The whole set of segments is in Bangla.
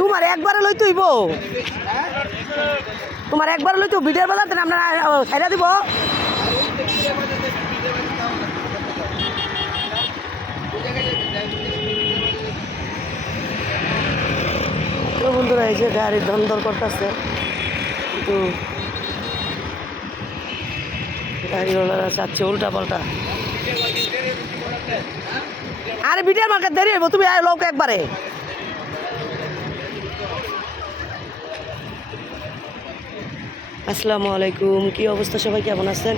তোমার একবারে লই তুইব? তোমার একবারে লই তো বিডের বাজার তাহলে ছাইরা দিব? বন্ধুরা, এই যে গাড়ির ধন্দর করতেছে, কিন্তু গাড়িওয়ালারা চাচ্ছে উল্টা পাল্টা। আরে বিটের মার্কেট দেরি হইব, তুমি আয় লোক একবারে। আসসালামু আলাইকুম, কি অবস্থা? সবাই কেমন আছেন?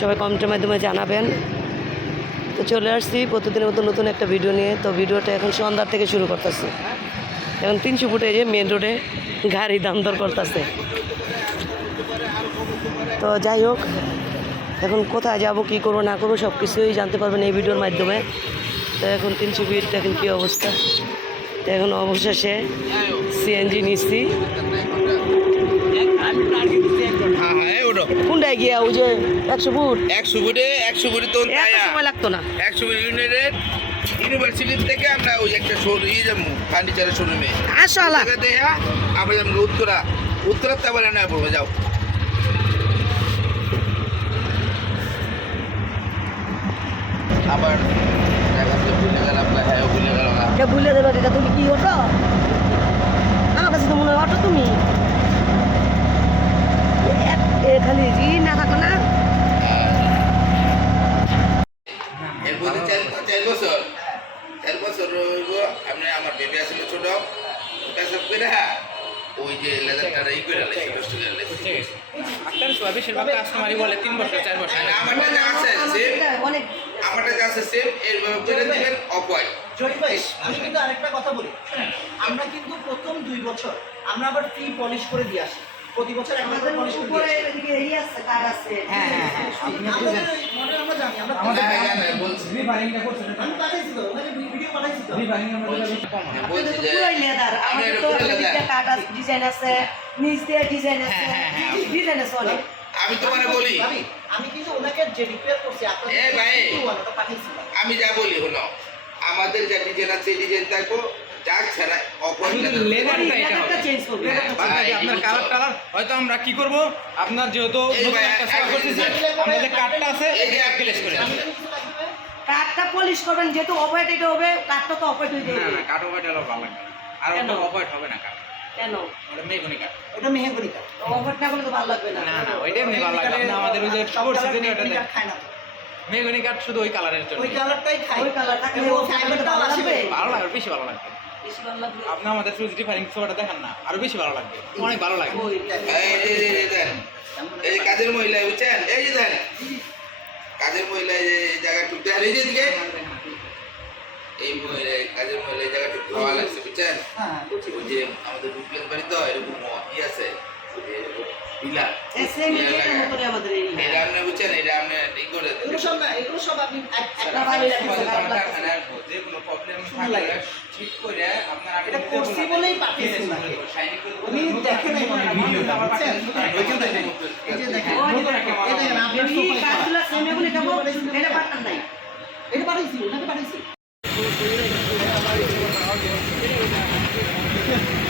সবাই কমেন্টের মাধ্যমে জানাবেন। তো চলে আসছি প্রতিদিনের মতো নতুন একটা ভিডিও নিয়ে। তো ভিডিওটা এখন সন্ধ্যার থেকে শুরু করতেছি। এখন তিনশো ফুটে যে মেন রোডে গাড়ি দাম দর করতেছে। তো যাই হোক এখন কোথায় যাব কি করব না করব সব কিছুই জানতে পারবেন এই ভিডিওর মাধ্যমে। তো এখন তিনশো ফিট দেখেন কী অবস্থা। তো এখন অবশেষে সিএনজি নিচ্ছি। কোনটায় গিয়া? ওই যে একশো ফুট? একশো ফুটে একশো ফুটে তো সময় লাগতো না। একশো ফুট ইউনিটের ইউনিভার্সিটি থেকে আমরা ওই একটা শোরুম ইয়ে যাব ফার্নিচারের শোরুমে। আসো আলা দেখা আমরা যাব উত্তরা। উত্তরা তারপরে না পড়ব যাও। আবার দেখা ভুলে গেলাম হ্যাঁ ভুলে গেলাম না এটা ভুলে দেবে এটা তুমি কি অটো আমার কাছে তো মনে হয় অটো তুমি এ- এ খালি জি না থাকো না এর চার চার বছর চার বছর আপনি আমার বেবি আসলে ছোট পেশাব করে হ্যাঁ ওই যে লেদারটা ই করে লাইছে কষ্ট করে লাইছে আক্তার সোয়া বেশিরভাগ কাস্টমারই বলে তিন বছর চার বছর আমারটা আছে আমারটা যা আছে সেম এইভাবে করে দিবেন জয় ভাই আমি কিন্তু আরেকটা কথা বলি। আমরা কিন্তু প্রথম দুই বছর আমরা আবার ফ্রি পলিশ করে দিয়ে আসি। প্রতি বছর একটা করে পলিশ করে দিয়ে। এদিকে ই আছে কার্ড আছে। হ্যাঁ হ্যাঁ হ্যাঁ আমাদের model আমরা জানি আমরা আমাদের হ্যাঁ, হ্যাঁ, হ্যাঁ, বলছি। আমি পাঠাইছি তো ওখানে ভিডিও পাঠাইছি তো বলছি আপনাদের তো যে পুরাই লেদার আমাদের তো। কার্ড আছে ডিজাইন আছে নিচ দিয়ে ডিজাইন আছে হ্যাঁ, হ্যাঁ, হ্যাঁ। ডিজাইন আছে অনেক। আমি তোমারে বলি। আমি কিন্তু ওনাকে যে রিপেয়ার করছি এ ভাই। ভাই। আমি যা বলি হলো আমাদের যা ডিজাইন আছে ডিজাইন থাকব যা ছাড়া লেদারটা এটা চেঞ্জ করবে হ্যাঁ, আপনার ভাই, কালার টালার হয়তো আমরা কি করব? আপনার যেহেতু নতুন একটা করতেছি আমাদের আছে এটা প্লেস করে পলিশ করবেন যেহেতু অপারেট এটা হবে তো অপারেট হয়ে না যাবে না হলো ভালো লাগবে। আর? ওটা হবে না কার্ড কেন? ওটা মেগুনি ওটা মেহেগুনি কাঠ। না করলে তো ভালো লাগবে না। না না ওইটা এমনি ভালো লাগবে আপনি আমাদের ওই যে সব সিজনে ওটা মেহগনি দেন কাঠ খায় না তো। মেগুনি শুধু ওই কালারের জন্য। ওই কালারটাই খাই ওই কালার থাকলে এবং ফাইবারটাও আসবে ভালো লাগবে। বেশি ভালো লাগবে। আপনি আমাদের সুইচ ডিফারিং সোয়াটা দেখেন না আরও বেশি ভালো লাগবে। অনেক ভালো লাগবে। এই যে এই যে এই যে কাজের মহিলা বুঝছেন? এই যে দেন কাজের মহিলা এই যে এই জায়গা এই যে এদিকে। এই মহিলা কাজের মহিলা এই জায়গা টুক খাওয়া লাগছে বুঝছেন? হ্যাঁ। ওই যে আমাদের ডুপ্লেন বাড়ি তো এরকম ই আছে পিলার এটা আপনি বুঝছেন? এটা সব না এগুলো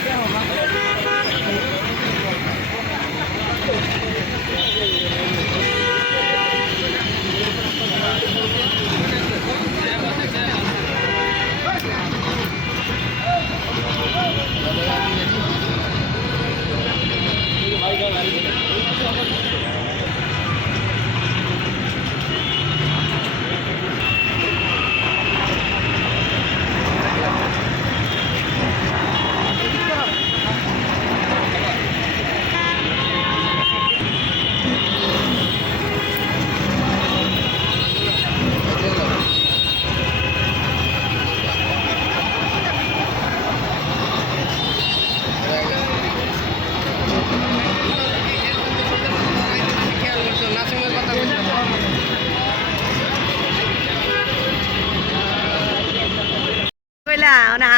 সব আপনি এক-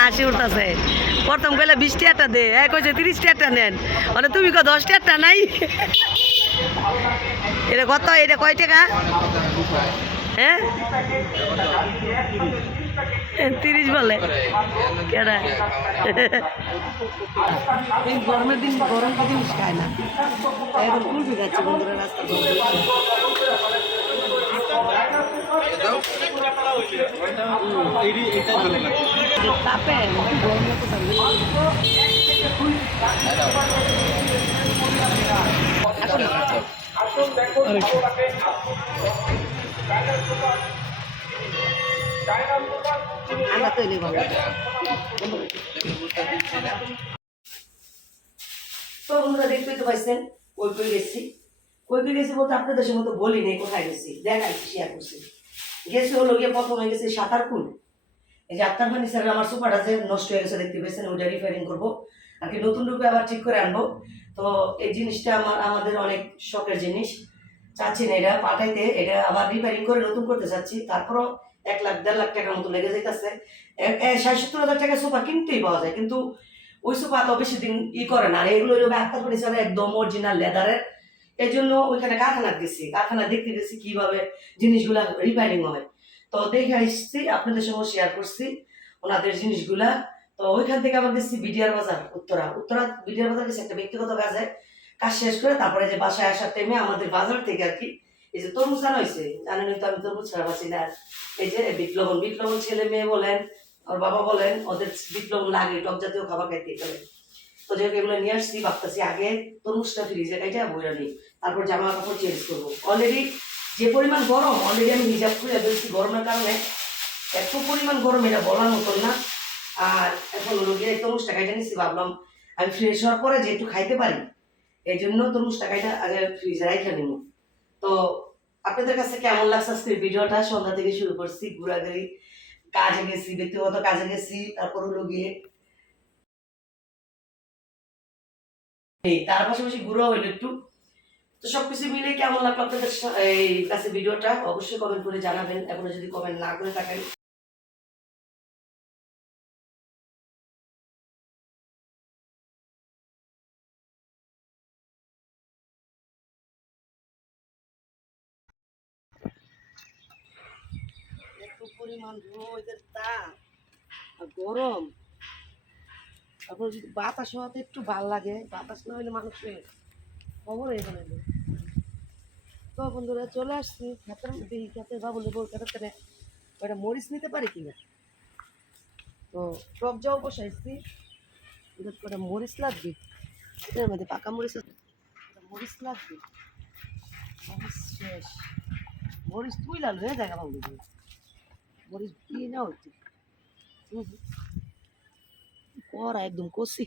হাসি উঠতেছে। প্রথম কইলা বিশ টাকাটা দে এক কইছে তিরিশ টাকাটা নেন। মানে তুমি কো দশ টাকাটা নাই? এটা কত? এটা কয় টাকা? হ্যাঁ? তিরিশ বলে। কেডা? এই গরমের দিন গরম খায় না। এখন খাচ্ছে বন্ধুরা রাস্তা এইটা ভালো লাগে। তাপে গরমে তো বন্ধুরা, দেখতেই তো পাইছেন কই কই গেছি। কই কই গেছি বলতে আপনাদের সঙ্গে তো বলি নেই, কোথায় গেছি? দেখাইছি শেয়ার করছি। গেছি হলো গিয়ে প্রথমে গেছি সাঁতার কুল এই যে পানি স্যার আমার সুপারটা যে নষ্ট হয়ে গেছে, দেখতে পেয়েছেন, ওইটা রিপেয়ারিং করব। আর কি নতুন রূপে আবার ঠিক করে আনব। তো এই জিনিসটা আমার, আমাদের অনেক শখের জিনিস। চাচ্ছি না এটা পাঠাইতে, এটা আবার রিপেয়ারিং করে নতুন করতে চাচ্ছি। তারপরও এক লাখ, দেড় লাখ টাকার মতো লেগে যাইতেছে। ষাট সত্তর হাজার টাকা সোফা কিনতেই পাওয়া যায়, কিন্তু ওই সোফা তো বেশি দিন ই করে না। আর এগুলো আত্মার পানি স্যার একদম অরিজিনাল লেদারের এই জন্য ওইখানে কারখানা গেছি কারখানা দেখতে গেছি কীভাবে জিনিসগুলা রিপেয়ারিং হয় তো দেখে আসছি, আপনাদের সঙ্গে শেয়ার করছি ওনাদের জিনিসগুলা। তো ওইখান থেকে আবার গেছি বিডিআর বাজার, উত্তরা। উত্তরা বিডিআর বাজার গেছি একটা ব্যক্তিগত কাজে, কাজ শেষ করে তারপরে যে বাসায় আসার টাইমে আমাদের বাজার থেকে আর কি, এই যে তরমুজ আনা হয়েছে, জানেন তো আমি তরমুজ ছাড়া পাচ্ছি না। এই যে বিপ্লবন বিপ্লবন ছেলে মেয়ে বলেন, ওর বাবা বলেন, ওদের বিপ্লবন লাগে, টক জাতীয় খাবার খাইতে গেলে। তো যেহেতু এগুলো নিয়ে আসছি, ভাবতেছি আগে তরমুজটা ফ্রিজে খাইটা বইরা নিই। তারপর জামা কাপড় চেঞ্জ করব। অলরেডি যে পরিমাণ গরম অলরেডি আমি হিজাব খুলে ফেলছি গরমের কারণে এত পরিমাণ গরম, এটা বলার মতন না। আর এখন হলো গিয়ে তরমুজটা খাইটা নিচ্ছি ভাবলাম, আমি ফ্রেশ হওয়ার পরে যে একটু খাইতে পারি, এই জন্য তরমুজটা খাইটা আগে ফ্রিজে রাইখে নিব তো আপনাদের কাছে কেমন লাগছে আজকের ভিডিওটা? সন্ধ্যা থেকে শুরু করছি, ঘোরাঘুরি, কাজে গেছি, ব্যক্তিগত কাজে গেছি, তারপর হলো গিয়ে তার পাশাপাশি ঘুরা হইল একটু। তো সবকিছু মিলে কেমন লাগল আপনাদের এই কাছে ভিডিওটা? অবশ্যই কমেন্ট করে জানাবেন। এখনও যদি কমেন্ট না করে থাকেন। রোদের তাপ গরম। যদি বাতাস হওয়াতে একটু ভালো লাগে। বাতাস না হলে মানুষের খবর গেল তো বন্ধুরা, চলে আসছি। খেতের মধ্যে এই খেতে ভাবো নেব খেতে ওটা মরিচ নিতে পারি কিনা তো টক যাও বসাইছি। ওটা মরিচ লাগবে। এটার মধ্যে পাকা মরিচ মরিচ লাগবে। মরিচ শেষ। মরিচ তুই হয়ে দেখা ভাবলি মরিচ দিয়ে না হুম হুম। করা একদম কষি।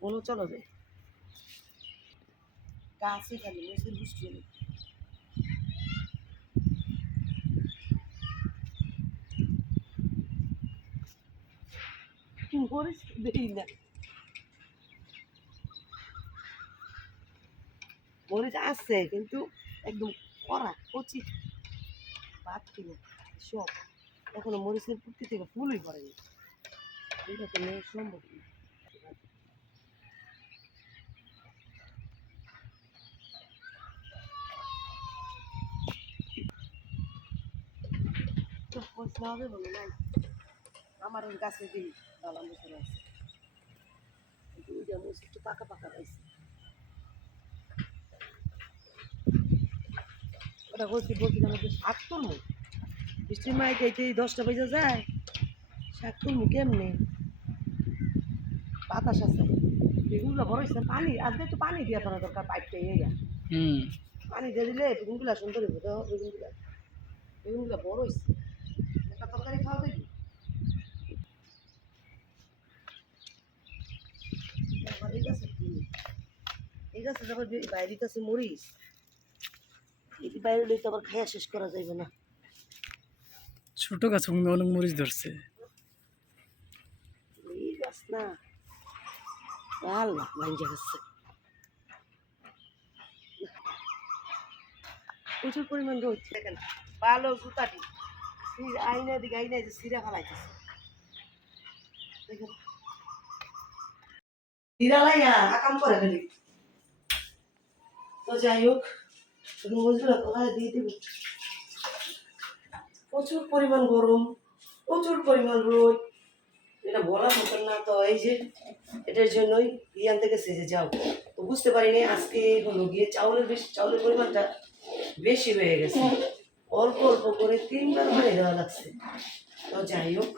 কোনো চলো রে গাছে খালি মেসের বুঝছি মরিচ দেই না মরিচ আছে কিন্তু একদম করা কচি ভাত কিনে সব এখনও মরিচের পুটকি থেকে ফুলই পড়েনি এটা তো নেই সম্ভব না। গাছে দিই দালাম বছর আছে দুইটা মরিচ একটু পাকা পাকা পাইছে ওটা বলছি বলছিলাম যে শাক তুলবো বৃষ্টির মায় খেতে দশটা বেজে যায় শাক তুলবো কেমনে বাতাস আছে বেগুনগুলো বড় হয়েছে পানি আজকে একটু পানি দিয়ে ফেলা দরকার পাইপটা ইয়ে পানি দিয়ে দিলে বেগুনগুলো সুন্দর তো বেগুনগুলো বেগুনগুলো একটা তরকারি খাওয়া আবার এই গাছে কি? এই গাছে আবার বাইরে কাছে মরিস এই বাইরে লইতে আবার খাইয়া শেষ করা যাইবে না। ছোট গাছ অনেক মরিচ ধরছে। এই গাছ না। আল্লাহ মাইজা গেছে প্রচুর পরিমাণ রোদ দেখেন ভালো জুতাটি আইনা দিকে আইনা যে সিরা ফেলাইতেছে। দেখেন সিরা লাইয়া আকাম করে ফেলি তো যাই হোক কোথায় দিয়ে দিবি? প্রচুর পরিমাণ গরম, প্রচুর পরিমাণ রোদ। এটা বলার মতন না তো, এই যে এটার জন্যই ইয়ান থেকে সেজে যাও। তো বুঝতে পারিনি আজকে হলো গিয়ে চাউলের বেশি চাউলের পরিমাণটা বেশি হয়ে গেছে। অল্প অল্প করে তিনবার পানি দেওয়া লাগছে। তো যাই হোক,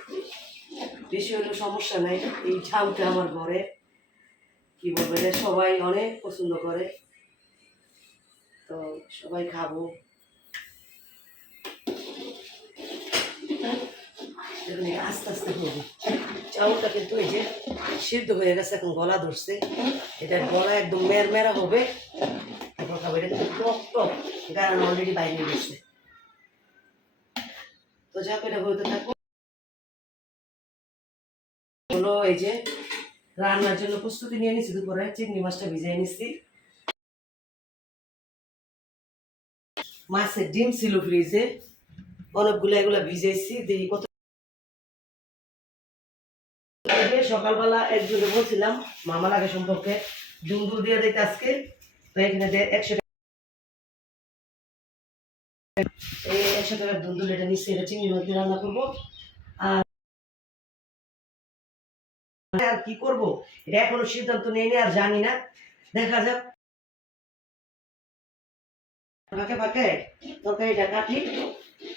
বেশি হলেও সমস্যা নাই। এই ঝাউটা আমার ঘরে। কি বলব, এটা সবাই অনেক পছন্দ করে। তো সবাই খাব। আস্তে আস্তে করব। চাউলটা কিন্তু এই যে সিদ্ধ হয়ে গেছে, এখন গলা ধরছে। এটা গলা একদম মের মেরা হবে। তারপর খাব, এটা কিন্তু টক টক। গান অলরেডি বাইরে গেছে। তো যাক, এটা হইতে থাকো হলো এই যে রান্নার জন্য প্রস্তুতি নিয়ে নিছি, দুপুরে চিংড়ি মাছটা ভিজিয়ে নিছি। মাছের ডিম ছিল ফ্রিজে, অনেকগুলো এগুলো ভিজেছি দেখি কত সকালবেলা একজনে বলছিলাম মামা লাগে সম্পর্কে ডুমডুল দিয়ে দিতে আজকে তো এখানে একশো টাকা এই একশো টাকার দুন্দুল এটা নিচ্ছি, এটা চিংড়ি মাছ দিয়ে রান্না করব। আর কি করব? এটা এখনও সিদ্ধান্ত নেই আর জানি না। দেখা যাক। তরকারিটা কাটি,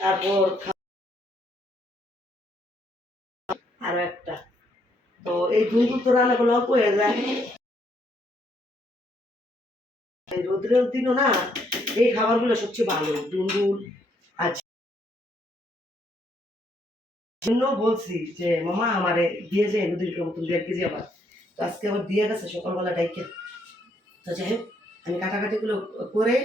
তারপর আরও একটা। তো এই দুন্দুল তো রান্না করলে অল্প হয়ে যায়। রোদ্রের দিনও না, এই খাবারগুলো সবচেয়ে ভালো। দুন্দুল জন্য বলছি যে, মামা, আমারে দিয়ে যায় নদীর মতন দেড় কেজি আবার। তো আজকে আবার দিয়ে গেছে, সকালবেলা ডাইকে। তো যাই হোক, আমি কাটাকাটিগুলো করে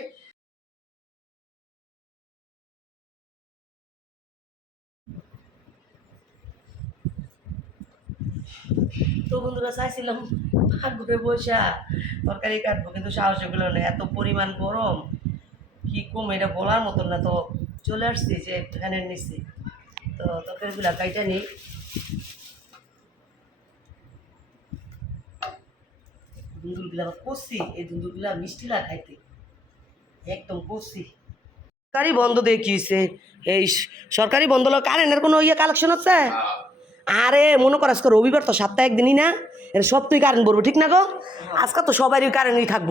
তো বন্ধুরা, চাইছিলাম ভাগ্যে বসা তরকারি কাটবো, কিন্তু সাহসগুলো নেই এত পরিমাণ গরম। কি কম, এটা বলার মতন না। তো চলে আসছি যে, ফ্যানের নিচে। তো কষছি এই মিষ্টি খাইতে। একদম কষছি সরকারি বন্ধ দেখিয়েছে এই সরকারি বন্ধ হলো কারেন্টের কোনো ইয়ে কালেকশন হচ্ছে আরে, মনে কর আজকে রবিবার তো সপ্তাহে একদিনই না? এর সপ্তাহে কারেন্ট পড়ব ঠিক না গো? আজকে তো সবারই কারেন্টই থাকব।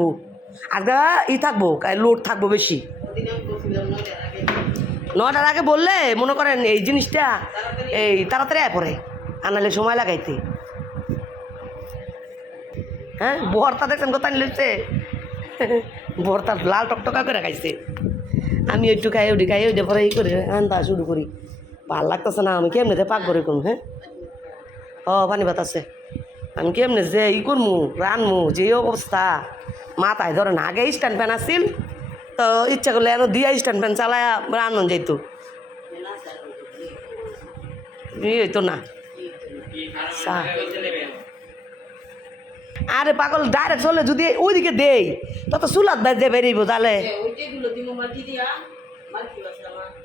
আজকে ই থাকব লোড থাকব বেশি। নটার আগে বললে মনে করেন এই জিনিসটা, এই তাড়াতাড়ি পরে আনালে সময় লাগাইতে। হ্যাঁ ভর্তা দেখছেন কোথায় নিলেছে ভর্তা লাল টকটকা করে খাইছে। আমি একটু খাই ওটি খাই ওইটা পরে ই করে আনতা শুরু করি। ভালো লাগতেছে না, আমি কেমনে পাক করে করুন হ্যাঁ? ও, পানি আছে। আমি কেমনে যে ই করমু, রানমু, যে অবস্থা। মাথায় ধরে না আগে স্ট্যান্ড ফ্যান আসছিল তো ইচ্ছা করলে এনে দিয়া স্ট্যান্ড ফ্যান চালায় রান্নন যাইতো। ই হইতো না। আরে পাগল ডাইরেক্ট চলে যদি ওইদিকে দেই তত চুলাত বাজ বেরিয়েব তাহলে।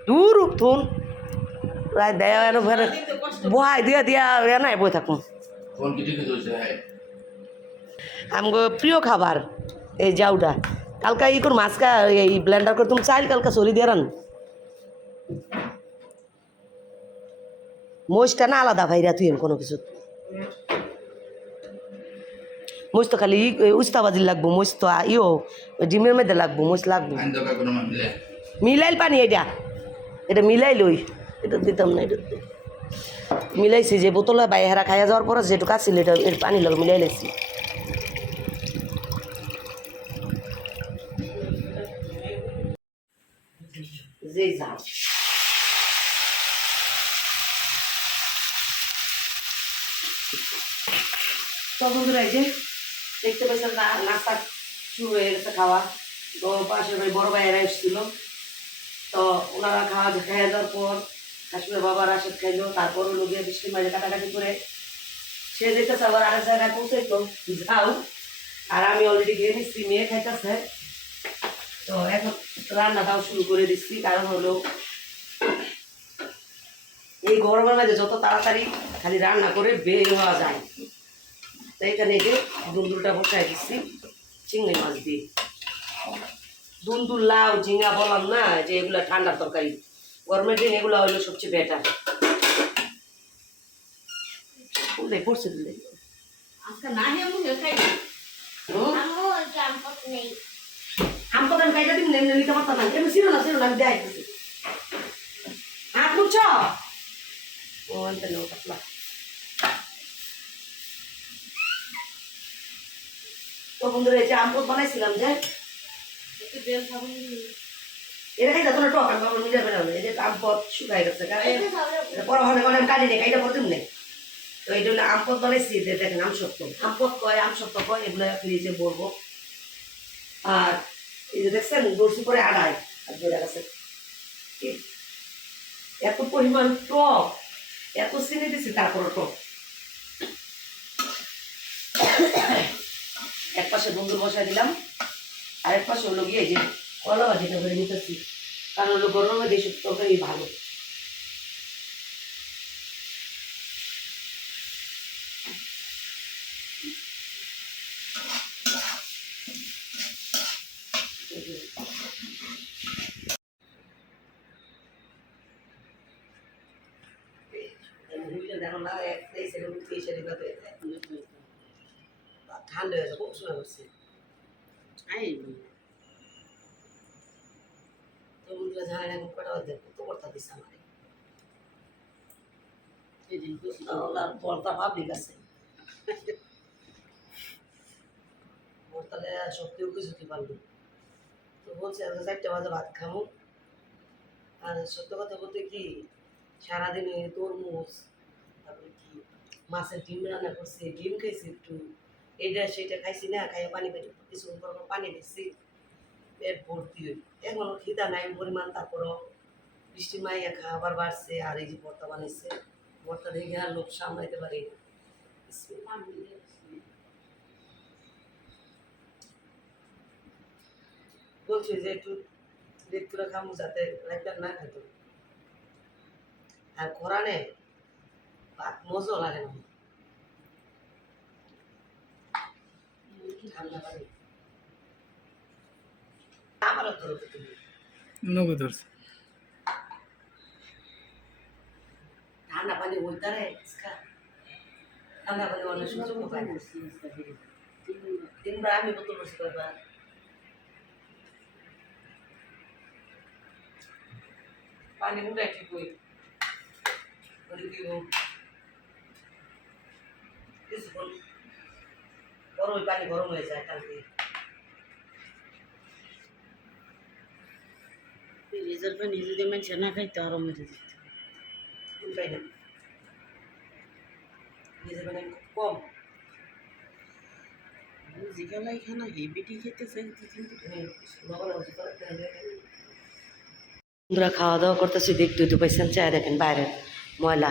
দূর থুন প্রায় দেয় এর ফেরে বহাই দিয়া দিয়া এ নাই বই থাকুন। হ্যাঁ? আমগো প্রিয় খাবার এই জাউটা। কালকা ই কর মাছকা এই ব্লেন্ডার করে তুমি চাইল কালকা চলি দিয়ে রান। মহিষটা না আলাদা ভাইরা তুই কোনো কিছু মহিষ তো খালি ই- উস্তাবাজি লাগবো মহিষ তো ইও ডিমের মধ্যে লাগবো মহিষ লাগবো। মিলাইল পানি এটা এটা মিলাই লই। এটা দিতাম না এটা মিলাইছি যে বোতলে বাই হেরা খাইয়া যাওয়ার পরে যেটুকু আছিল এটা এর পানি লগে মিলাই লাইছি। যে যাও তো বন্ধুরা এই যে দেখতে পাচ্ছেন নাস্তা শুরু হয়ে গেছে খাওয়া তো পাশের ভাই বড় ভাইয়েরা এসেছিল তো ওনারা খাওয়া খেয়ে যাওয়ার পর কাশ্মীর বাবা রাশেদ খাইলো তারপর হলো গিয়ে বৃষ্টি মাঝে কাটাকাটি করে সে যেতেছে আবার আরেক জায়গায় পৌঁছাইতো যাও আর আমি অলরেডি খেয়ে নিচ্ছি মেয়ে খাইতেছে তো এখন রান্নাটাও শুরু করে দিচ্ছি কারণ হলো এই গরমের মাঝে যত তাড়াতাড়ি খালি রান্না করে বের হওয়া যায়। তো এখানে যে দুন্দুলটা বসাই দিচ্ছি চিংড়ি মাছ দিয়ে। দুন্দুল লাউ ঝিঙা বললাম না যে এগুলো ঠান্ডার তরকারি। গরমের দিন এগুলো হলো সবচেয়ে বেটার পড়ছে আজকে না খাই আমার জাম্পত নেই। আমি কাইটা দিন নেমনে নিতে পারতাম না। এমনি ছিল না ছিল না আমি দেয় হাত মুছ ও আনতে নেও পাতলা। তো বন্ধুরা এই যে আমপদ বানাইছিলাম যে একটু বেল খাব এটা খাইতে তোরা টক আমি বাবা নিজে বেরোবে এই যে আমপদ শুকাই গেছে কারণ একটু খাব এটা পড়াশোনা করে আমি কাটি নেই কাইটা পড়তে নেই তো এই জন্য আমপদ বানাইছি যে দেখেন আম সত্য। আমপদ কয় আম সত্য কয় এগুলো ফ্রিজে বলব আর এই যে দেখছেন বসি করে আড়াই, আর বেড়ে গেছে এত পরিমাণ টক, এত চিনি দিছি তারপর টক। এক পাশে বন্ধু বসাই দিলাম আর এক পাশে হলো গিয়ে যে কলা ভাজিটা করে নিতেছি। কারণ হলো গরমের দেশ তরকারি ভালো। খুব করছে তো বন্ধুরা জানেন এখন কটা বাজে কত কর্তা দিছে আমার। আর পর্দা পাবলিক আছে সব কেউ কিছু পারল। তো বলছে আজকে চারটে বাজে ভাত খামো। আর সত্য কথা বলতে কি সারাদিনে তরমুজ তারপরে কি মাছের ডিম রান্না করছি ডিম খাইছি একটু। এটা সেটা খাইছি না, খাইয়ে পানি পেটে পর পানি দিচ্ছি পেট ভর্তি এখনও খিদা নাই পরিমাণ, তারপরও বৃষ্টি মাইয়া খাবার বাড়ছে, আর এই যে ভর্তা বানাইছে, ভর্তা দেখে আর লোক সামলাইতে পারি না। বলছি যে একটু লেট খামু যাতে রাইতার না খাইতো। আর কোরআনে ভাত মজা লাগে না ঠান্ডা পানি আমারও ধরো তুমি নগদ ঠান্ডা পানি ওইটারে ঠান্ডা পানি অনেক সুযোগ তিনবার আমি বোতল বসে করবার পানি উঠে ঠিক হই কিছুক্ষণ গরম পানি গরম হয়ে যায় কালকে। পানি যদি মানুষ না খাইতে আরও মেরে দিত না। কম। জিগালাই খানা হেবিটি খেতে চাইতে কিন্তু। বন্ধুরা খাওয়া দাওয়া করতেছি দেখতে তো পাইছেন চায় দেখেন বাইরে ময়লা।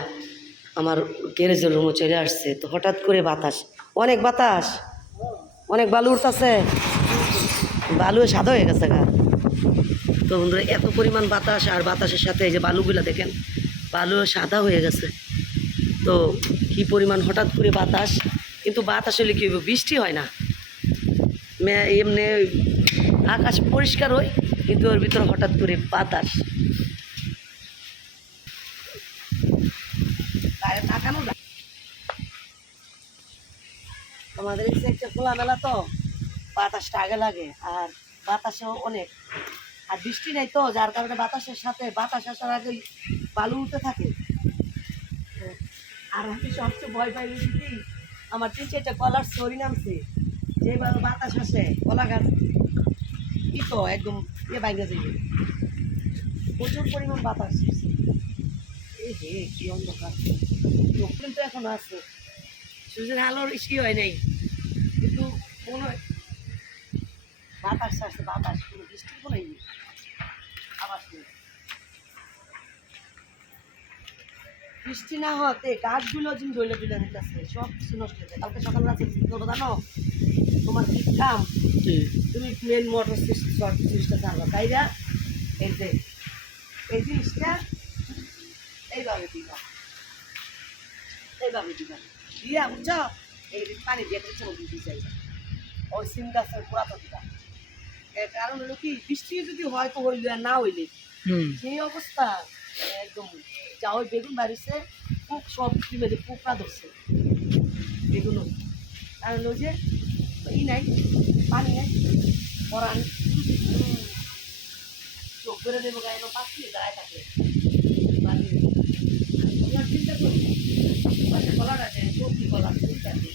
আমার গ্যারেজের রুমও চলে আসছে তো হঠাৎ করে বাতাস। অনেক বাতাস। অনেক বালু উঠতেছে। বালু সাদা হয়ে গেছে গা। তো বন্ধুরা, এত পরিমাণ বাতাস আর বাতাসের সাথে এই যে বালুগুলো দেখেন বালু সাদা হয়ে গেছে। তো কি পরিমাণ হঠাৎ করে বাতাস। কিন্তু বাতাস হলে কী হবে বৃষ্টি হয় না। এমনি আকাশ পরিষ্কার হয়, কিন্তু ওর ভিতরে হঠাৎ করে বাতাস। আমাদের খোলামেলা তো বাতাসটা আগে লাগে, আর বাতাসও অনেক। আর বৃষ্টি নেই তো, যার কারণে বাতাসের সাথে বাতাস আসার আগে বালু উঠতে থাকে। আর আমি সবচেয়ে ভয় পাই কি, আমার তিন চারটা কলার সরি নামছে যেভাবে বাতাস আসে, কলা গাছ ই তো একদম ইয়ে বাইরে যাবে প্রচুর পরিমাণ বাতাস এই হে কি অন্ধকার। কিন্তু এখন আছে। সূর্যের আলোর ইসি হয় নাই। মনে হয় বাতাস আসছে বাতাস কোনো বৃষ্টি কোনো নেই। আবার বৃষ্টি না হতে গাছগুলো যিনি ডইলে ডইলে দিতেছে সব কিছু নষ্ট হয়ে যায়। কালকে সকালবেলা চিন্তা করব জানো? তোমার কি কাম? তুমি মেন মোটর শর্ট জিনিসটা জানবা তাই না? এই যে এই জিনিসটা এইভাবে দিবা। এইভাবে দিবা। দিয়া বুঝছ? এই পানি দিয়ে চমক দিয়ে যাইবা। ওই সিম গাছের দিবা এর কারণ হলো কি বৃষ্টি যদি হয় তো হইলে না হইলে সেই অবস্থা একদম। যা ওই বেগুন বাড়িছে পোক সব মেরে পোকরা ধরছে বেগুনও আর হলো যে ই নাই পানি নাই পরান চোখ করে দেবো গায়ে পাচ্ছি দাঁড়ায় থাকে। পানি কলার চিন্তা করি কলার আছে সবজি কলার চিন্তা কোর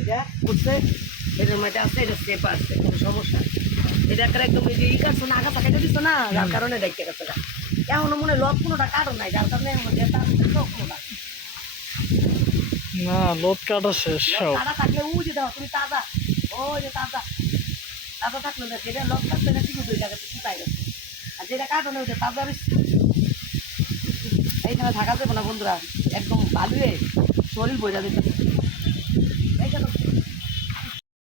এটা করছে এটার মধ্যে আছে এটা স্টেপ আছে কোনো সমস্যা। এটা একটা একদম এই যে ই কাটছো না আগাছা কেটে দিচ্ছ না যার কারণে দেখতে গেছে এখনও মনে লব কোনোটা কাটো নাই যার কারণে কোনোটা না লোদ কাটা শেষ তাজা থাকলে ও যে দাও তুমি তাজা ও যে তাজা তাজা যেটা কাটো না ওটা তাজা বেশি এইখানে থাকা যাবে না বন্ধুরা, একদম বালুয়ে শরীর বোঝা এইখানে